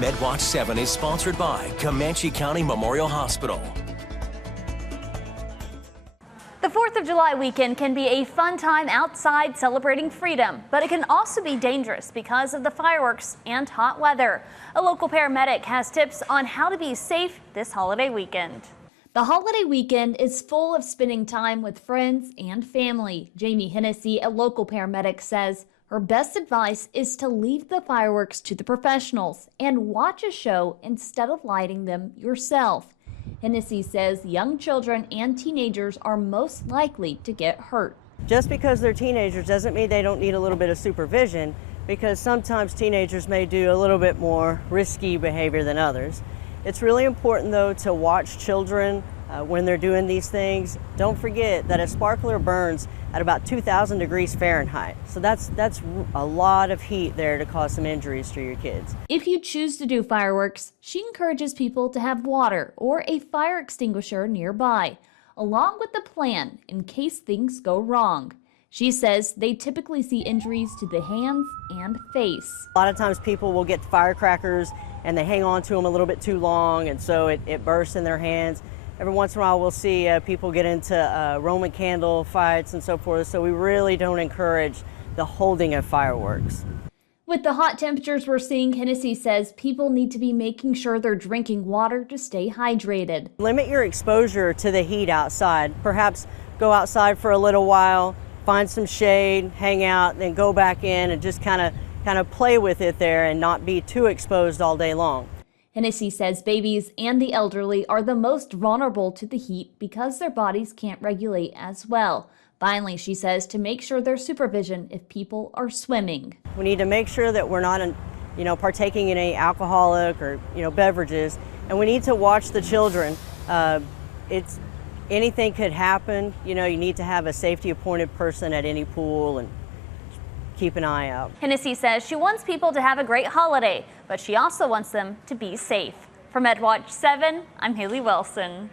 Medwatch 7 is sponsored by Comanche County Memorial Hospital. The 4th of July weekend can be a fun time outside celebrating freedom, but it can also be dangerous because of the fireworks and hot weather. A local paramedic has tips on how to be safe this holiday weekend. The holiday weekend is full of spending time with friends and family. Jamie Hennessy, a local paramedic, says her best advice is to leave the fireworks to the professionals and watch a show instead of lighting them yourself. Hennessy says young children and teenagers are most likely to get hurt. Just because they're teenagers doesn't mean they don't need a little bit of supervision, because sometimes teenagers may do a little bit more risky behavior than others. It's really important, though, to watch children when they're doing these things. Don't forget that a sparkler burns at about 2,000 degrees Fahrenheit. So that's a lot of heat there to cause some injuries to your kids. If you choose to do fireworks, she encourages people to have water or a fire extinguisher nearby, along with a plan in case things go wrong. She says they typically see injuries to the hands and face. A lot of times people will get firecrackers and they hang on to them a little bit too long, and so it bursts in their hands. Every once in a while we'll see people get into Roman candle fights and so forth, so we really don't encourage the holding of fireworks. With the hot temperatures we're seeing, Hennessy says people need to be making sure they're drinking water to stay hydrated. Limit your exposure to the heat outside. Perhaps go outside for a little while, find some shade, hang out, then go back in and just kind of play with it there and not be too exposed all day long. Hennessy says babies and the elderly are the most vulnerable to the heat because their bodies can't regulate as well. Finally, she says to make sure there's supervision if people are swimming. We need to make sure that we're not, partaking in any alcoholic or, beverages, and we need to watch the children. Anything could happen. You need to have a safety-appointed person at any pool and keep an eye out. Hennessy says she wants people to have a great holiday, but she also wants them to be safe. For Medwatch 7, I'm Haley Wilson.